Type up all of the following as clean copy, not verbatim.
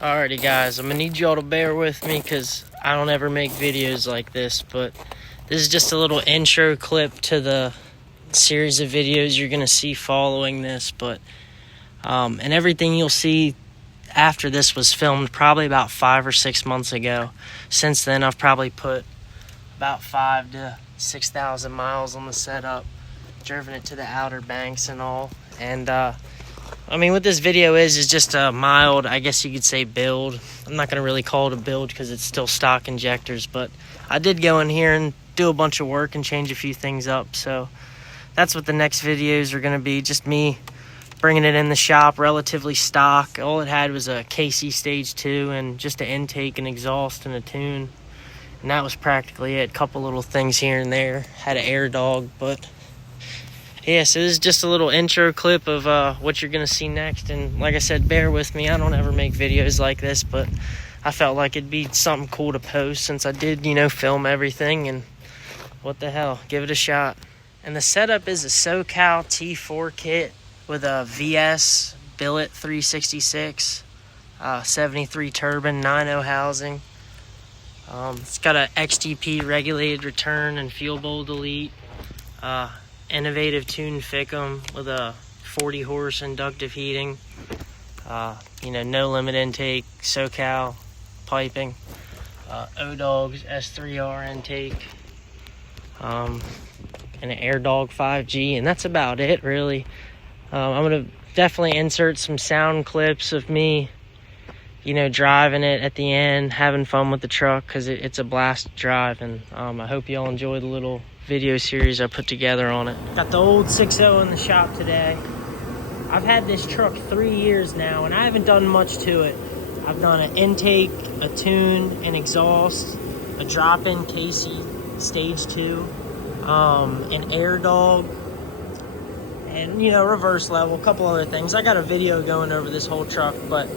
Alrighty guys, I'm gonna need y'all to bear with me because I don't ever make videos like this, but this is just a little intro clip to the series of videos you're gonna see following this. But and everything you'll see after this was filmed probably about 5 or 6 months ago. Since then I've probably put about 5 to 6,000 miles on the setup, driven it to the Outer Banks and all. And I mean, what this video is just a mild, I guess you could say, build. I'm not going to really call it a build because it's still stock injectors, but I did go in here and do a bunch of work and change a few things up. So that's what the next videos are going to be, just me bringing it in the shop, relatively stock. All it had was a KC Stage 2 and just an intake and exhaust and a tune. And that was practically it. A couple little things here and there. Had an air dog, but yeah, so this is just a little intro clip of what you're going to see next. And like I said, bear with me. I don't ever make videos like this, but I felt like it'd be something cool to post since I did, film everything. And what the hell, give it a shot. And the setup is a SoCal T4 kit with a VS billet 366, 73 turbine, 9.0 housing. It's got a XDP regulated return and fuel bowl delete. Innovative tuned Fickum with a 40 horse inductive heating, no limit intake, SoCal piping, O-Dogs S3R intake, and an Air Dog 5G, and that's about it really. I'm gonna definitely insert some sound clips of me driving it at the end, having fun with the truck, because it's a blast to drive. And I hope y'all enjoy the little video series I put together on it. Got the old 6.0 in the shop today. I've had this truck 3 years now, and I haven't done much to it. I've done an intake, a tune, an exhaust, a drop-in KC Stage 2, an air dog, and reverse level, a couple other things. I got a video going over this whole truck, but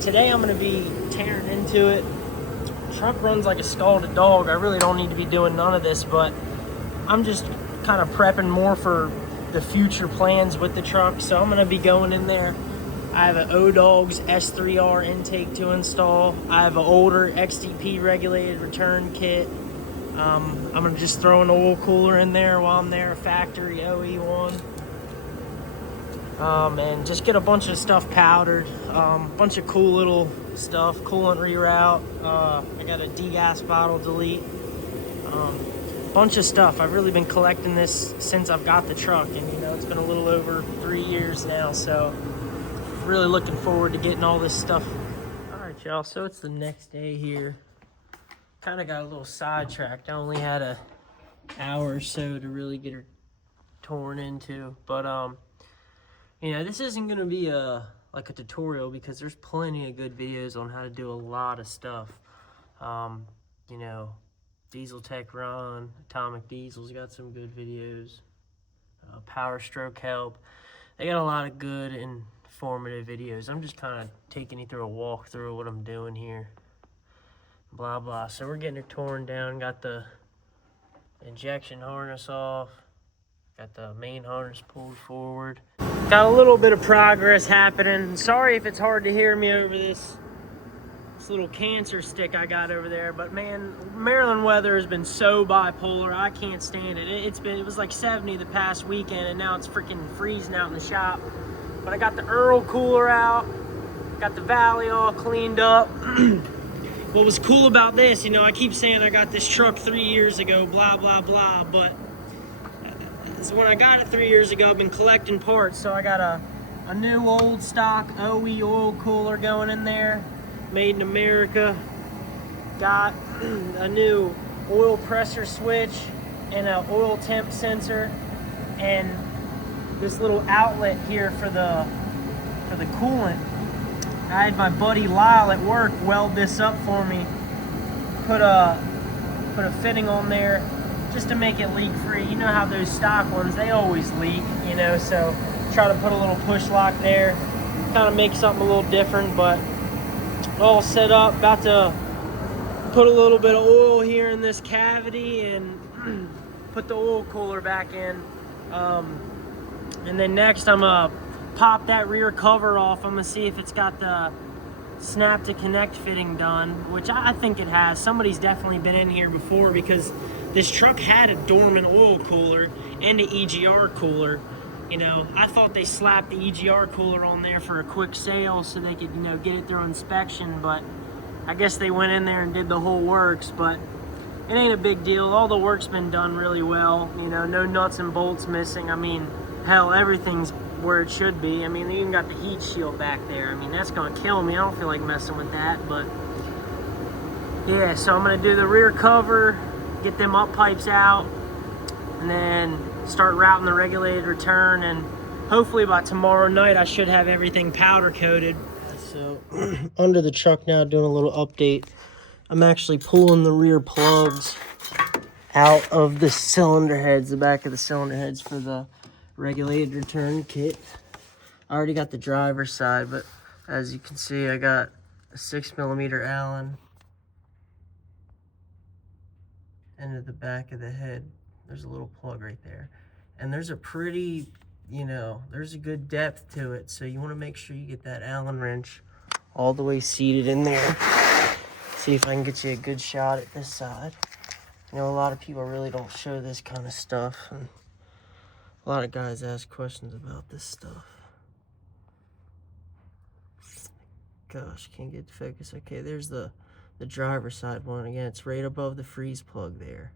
today I'm going to be tearing into it. Truck runs like a scalded dog. I really don't need to be doing none of this, but I'm just kind of prepping more for the future plans with the truck. So I'm going to be going in there. I have an O-Dogs S3R intake to install. I have an older XDP regulated return kit. I'm going to just throw an oil cooler in there while I'm there, factory OE1. And just get a bunch of stuff powdered, bunch of cool little stuff, coolant reroute. I got a degas bottle delete, bunch of stuff. I've really been collecting this since I've got the truck, and it's been a little over 3 years now, so really looking forward to getting all this stuff. All right, y'all, so it's the next day here. Kind of got a little sidetracked. I only had an hour or so to really get her torn into, but this isn't going to be like a tutorial, because there's plenty of good videos on how to do a lot of stuff. Diesel Tech Ron, Atomic Diesel's got some good videos. Powerstroke Help. They got a lot of good informative videos. I'm just kind of taking you through a walkthrough of what I'm doing here. Blah, blah. So we're getting her torn down. Got the injection harness off. Got the main harness pulled forward. Got a little bit of progress happening. Sorry if it's hard to hear me over this little cancer stick I got over there, but man, Maryland weather has been so bipolar. I can't stand it. It was like 70 the past weekend, and now it's freaking freezing out in the shop. But I got the Earl cooler out, got the Valley all cleaned up. What was cool about this, I keep saying I got this truck 3 years ago, blah, blah, blah, but so when I got it 3 years ago, I've been collecting parts. So I got a new old stock OE oil cooler going in there, made in America. Got a new oil pressure switch and an oil temp sensor, and this little outlet here for the coolant. I had my buddy Lyle at work weld this up for me. Put a fitting on there, just to make it leak free. You know how those stock ones, they always leak, so try to put a little push lock there, kind of make something a little different. But all set up, about to put a little bit of oil here in this cavity and put the oil cooler back in. And then next I'm gonna pop that rear cover off. I'm gonna see if it's got the snap to connect fitting done, which I think it has. Somebody's definitely been in here before, because this truck had a dormant oil cooler and an EGR cooler. You know, I thought they slapped the EGR cooler on there for a quick sale so they could, you know, get it through inspection, but I guess they went in there and did the whole works. But it ain't a big deal. All the work's been done really well. You know, no nuts and bolts missing. I mean, hell, everything's where it should be. I mean, they even got the heat shield back there. I mean, that's gonna kill me. I don't feel like messing with that, but yeah, so I'm gonna do the rear cover, get them up pipes out, and then start routing the regulated return, and hopefully by tomorrow night I should have everything powder coated. So under the truck now, doing a little update. I'm actually pulling the rear plugs out of the cylinder heads, the back of the cylinder heads for the regulated return kit. I already got the driver's side, but as you can see, I got a 6mm Allen into the back of the head. There's a little plug right there, and there's a pretty, you know, there's a good depth to it, so you want to make sure you get that Allen wrench all the way seated in there. See if I can get you a good shot at this side. You know, a lot of people really don't show this kind of stuff, and a lot of guys ask questions about this stuff. Gosh, can't get the focus. Okay, there's the driver's side one. Again, it's right above the freeze plug there.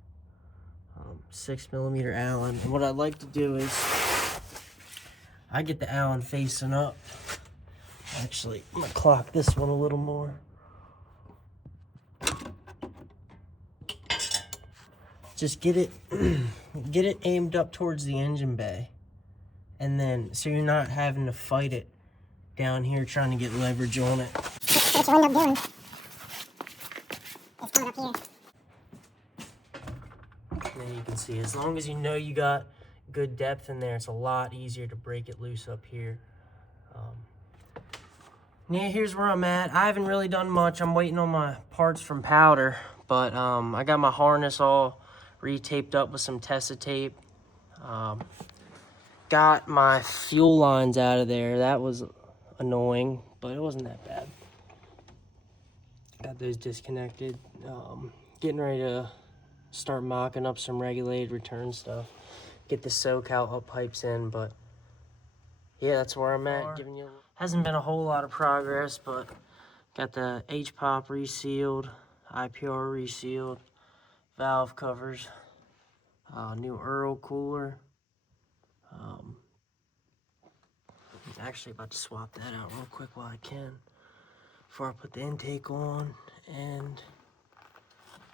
6mm Allen. And what I'd like to do is, I get the Allen facing up. Actually, I'm gonna clock this one a little more. Just get it aimed up towards the engine bay, and then so you're not having to fight it down here trying to get leverage on it. What you end up doing is coming up here. And then you can see, as long as you know you got good depth in there, it's a lot easier to break it loose up here. Yeah, here's where I'm at. I haven't really done much. I'm waiting on my parts from powder, but I got my harness all re-taped up with some Tessa tape. Got my fuel lines out of there. That was annoying, but it wasn't that bad. Got those disconnected. Getting ready to start mocking up some regulated return stuff. Get the SoCal up pipes in, but yeah, that's where I'm at. Giving you, hasn't been a whole lot of progress, but got the H-pop resealed, IPR resealed, valve covers, new Earl cooler. I'm actually about to swap that out real quick while I can, before I put the intake on. And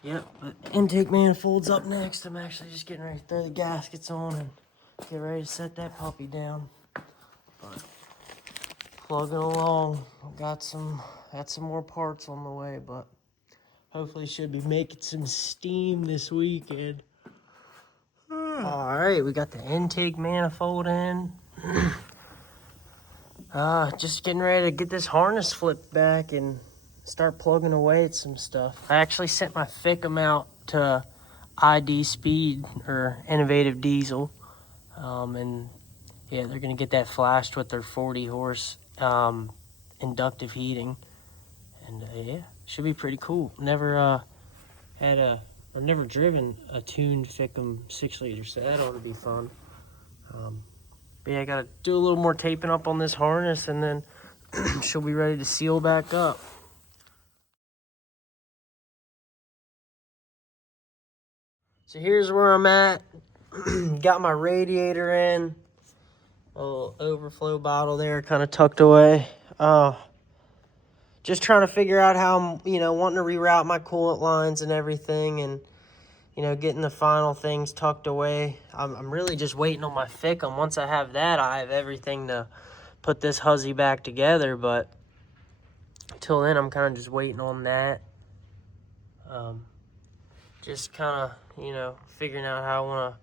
yep, the intake manifold's up next. I'm actually just getting ready to throw the gaskets on and get ready to set that puppy down. But plugging along, got some more parts on the way, but hopefully should be making some steam this weekend. All right, we got the intake manifold in. Just getting ready to get this harness flipped back and start plugging away at some stuff. I actually sent my FICM out to ID Speed, or Innovative Diesel, and yeah, they're gonna get that flashed with their 40 horse inductive heating, and yeah, should be pretty cool. I've never driven a tuned FICM 6-liter, so that ought to be fun. But yeah, I gotta do a little more taping up on this harness, and then she'll be ready to seal back up. So here's where I'm at. Got my radiator in, a little overflow bottle there, kind of tucked away. Just trying to figure out how I'm, wanting to reroute my coolant lines and everything, and getting the final things tucked away. I'm really just waiting on my FICM. Once I have that, I have everything to put this hussy back together, but until then, I'm kind of just waiting on that. Just kind of, figuring out how I want to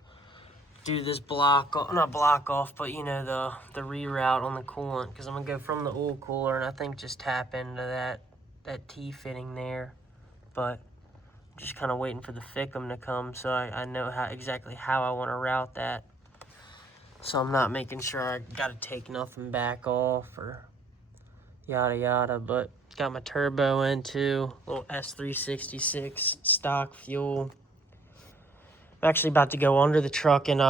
do this not block off, but, the reroute on the coolant, because I'm going to go from the oil cooler, and I think just tap into that T-fitting there, but just kind of waiting for the FICM to come, so I know exactly how I want to route that. So I'm not making sure I got to take nothing back off or yada yada. But Got my turbo in too, little S366 stock fuel. I'm actually about to go under the truck and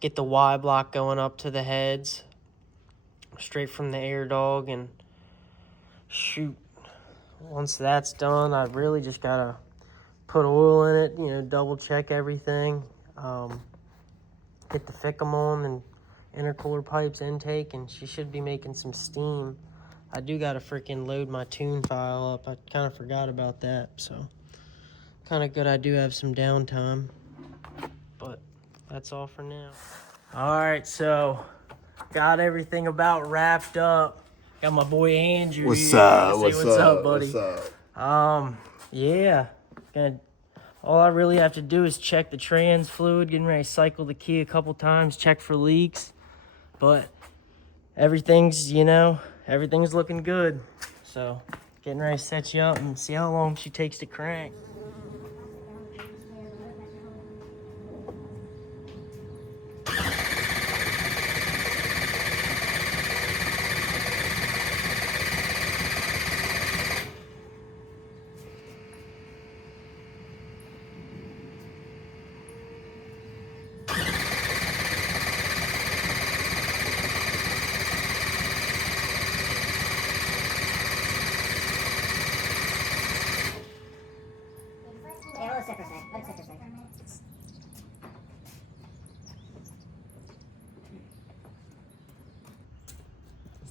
get the Y block going up to the heads, straight from the air dog, and shoot. Once that's done, I really just gotta put oil in it, you know, double check everything, get the fickum on and intercooler pipes intake, and she should be making some steam. I do gotta freaking load my tune file up. I kind of forgot about that, so kind of good I do have some downtime, but that's all for now. All right, so got everything about wrapped up. Got my boy Andrew. What's up? What's up, buddy? What's up? Yeah. All I really have to do is check the trans fluid, getting ready to cycle the key a couple times, check for leaks. But everything's, you know, everything's looking good. So getting ready to set you up and see how long she takes to crank.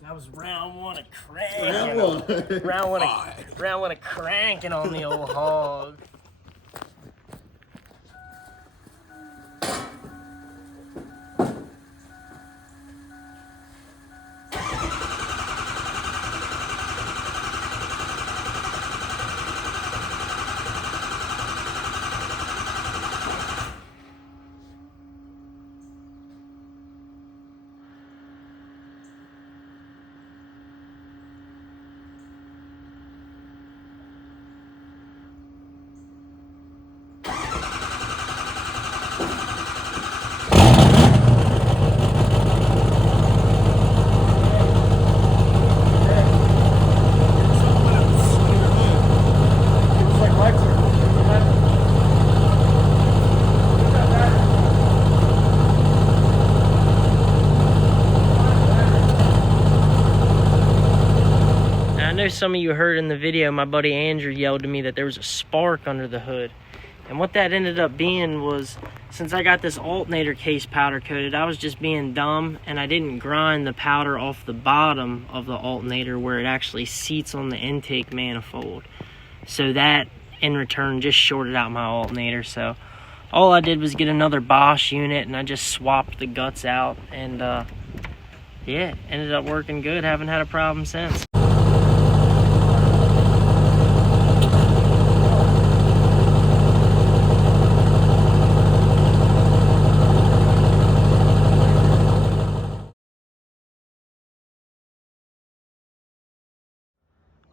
That was round one of cranking. Round one of cranking on the old hog. Some of you heard in the video, my buddy Andrew yelled to me that there was a spark under the hood. And what that ended up being was, since I got this alternator case powder coated, I was just being dumb and I didn't grind the powder off the bottom of the alternator where it actually seats on the intake manifold. So that in return just shorted out my alternator. So all I did was get another Bosch unit and I just swapped the guts out, and yeah, ended up working good. Haven't had a problem since.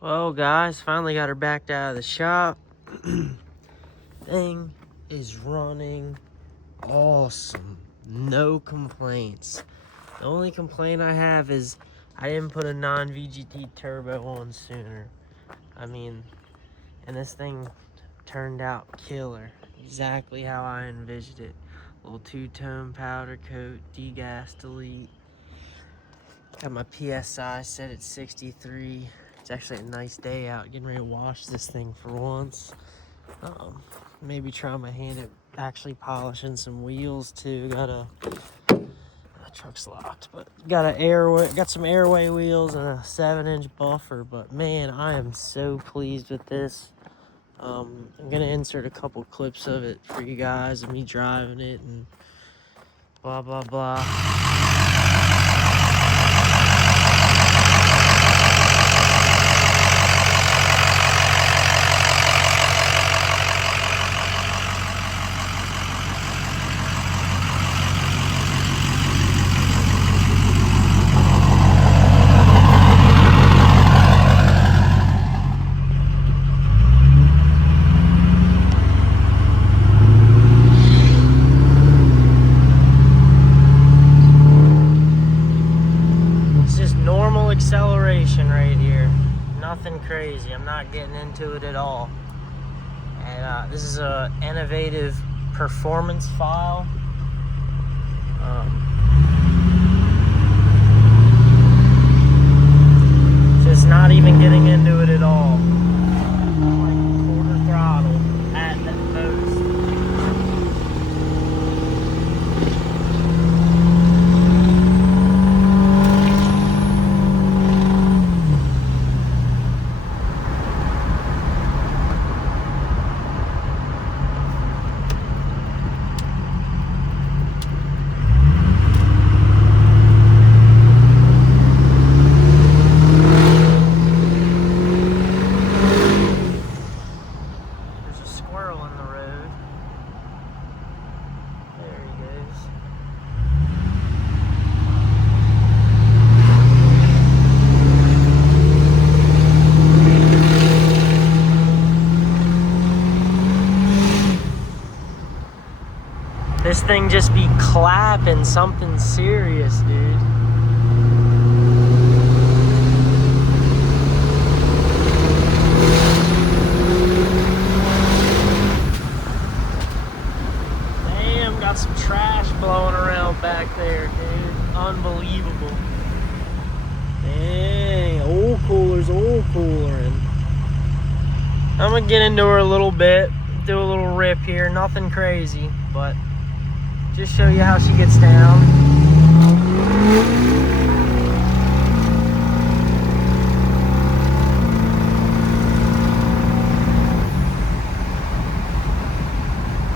Well, guys, finally got her backed out of the shop. Thing is running awesome. No complaints. The only complaint I have is I didn't put a non-VGT turbo on sooner. I mean, and this thing turned out killer. Exactly how I envisioned it. Little two-tone powder coat, degas delete. Got my PSI set at 63. It's actually a nice day out, getting ready to wash this thing for once. Maybe try my hand at actually polishing some wheels too. The truck's locked, but got some airway wheels and a 7-inch buffer. But man, I am so pleased with this. I'm gonna insert a couple clips of it for you guys of me driving it and blah blah blah. nothing crazy. I'm not getting into it at all. And this is a innovative performance file. Just not even getting into it at all. Like quarter throttle at that most. This thing just be clapping something serious, dude. Damn, got some trash blowing around back there, dude. Unbelievable. Dang, oil coolering. I'm gonna get into her a little bit, do a little rip here, nothing crazy, but just show you how she gets down.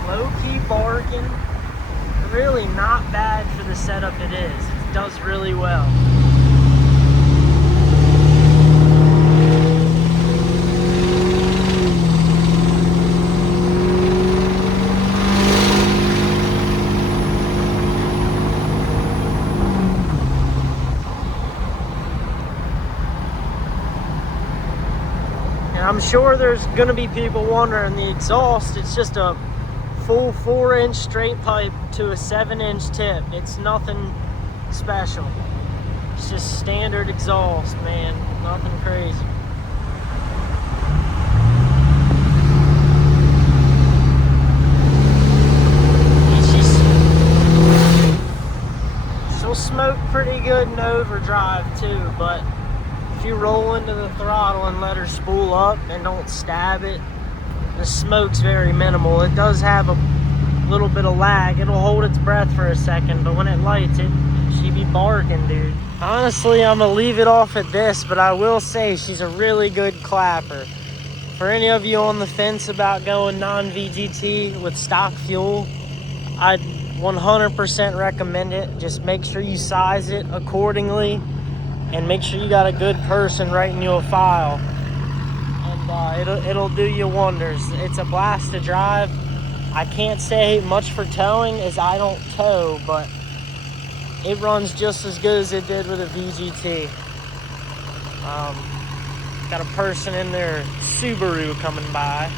Low-key barking. Really not bad for the setup it is. It does really well. I'm sure there's gonna be people wondering, the exhaust, it's just a full 4-inch straight pipe to a 7-inch tip. It's nothing special. It's just standard exhaust, man. Nothing crazy. She'll smoke pretty good in overdrive too, but if you roll into the throttle and let her spool up and don't stab it, the smoke's very minimal. It does have a little bit of lag. It'll hold its breath for a second, but when it lights it, she be barking, dude. Honestly, I'm gonna leave it off at this, but I will say she's a really good clapper. For any of you on the fence about going non-VGT with stock fuel, I'd 100% recommend it. Just make sure you size it accordingly. And make sure you got a good person writing you a file, and it'll do you wonders. It's a blast to drive. I can't say much for towing as I don't tow, but it runs just as good as it did with a VGT. Got a person in their Subaru coming by.